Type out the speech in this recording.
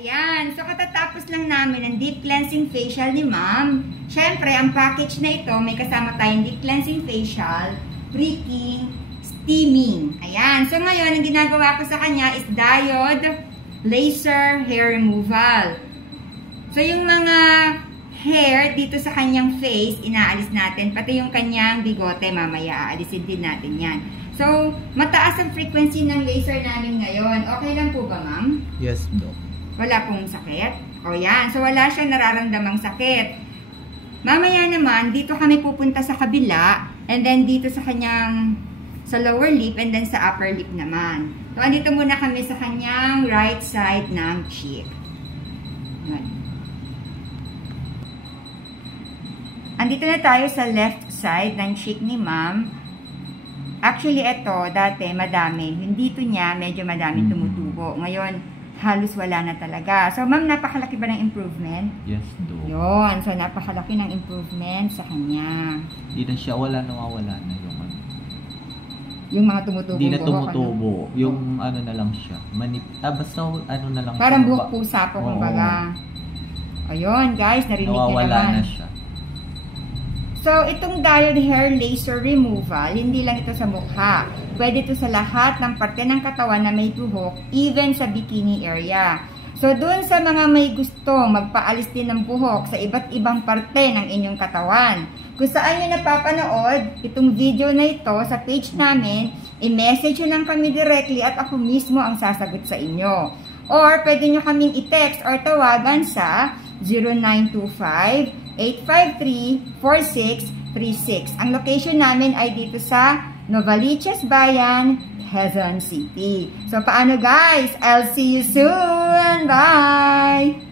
Ayan, so katatapos lang namin ang deep cleansing facial ni ma'am. Siyempre, ang package na ito, may kasama tayong deep cleansing facial, breaking, steaming. Ayan, so ngayon, ang ginagawa ko sa kanya is diode laser hair removal. So yung mga hair dito sa kanyang face, inaalis natin. Pati yung kanyang bigote, mamaya, aalisin din natin yan. So, mataas ang frequency ng laser namin ngayon. Okay lang po ba, ma'am? Yes, Doc. Wala pong sakit? O yan. So, wala siyang nararamdamang sakit. Mamaya naman, dito kami pupunta sa kabila. And then, dito sa kanyang, sa lower lip and then sa upper lip naman. So, andito muna kami sa kanyang right side ng cheek. Yan. Andito na tayo sa left side ng cheek ni ma'am. Actually, ito, dati, madami. Yung dito niya, medyo madami tumutubo. Ngayon, halos wala na talaga. So, ma'am, napakalaki ba ng improvement? Yes, Doc. Yun. So, napakalaki ng improvement sa kanya. Hindi na siya, nawawala na yung ano. Yung mga tumutubo. Hindi na tumutubo. Ano? Yung ano na lang siya. Basta ano na lang. Parang buhok pusa po, kumbaga. Ayun, guys, narinig niyo naman. Nawawala na siya. So, itong diode hair laser removal, hindi lang ito sa mukha. Pwede ito sa lahat ng parte ng katawan na may buhok, even sa bikini area. So, dun sa mga may gustong magpaalis din ng buhok sa iba't ibang parte ng inyong katawan. Kung saan nyo napapanood itong video na ito sa page namin, i-message nyo lang kami directly at ako mismo ang sasagot sa inyo. Or, pwede nyo kaming i-text or tawagan sa 0925-853-4636. Ang location namin ay dito sa Novaliches Bayan, Quezon City. So, paano guys? I'll see you soon! Bye!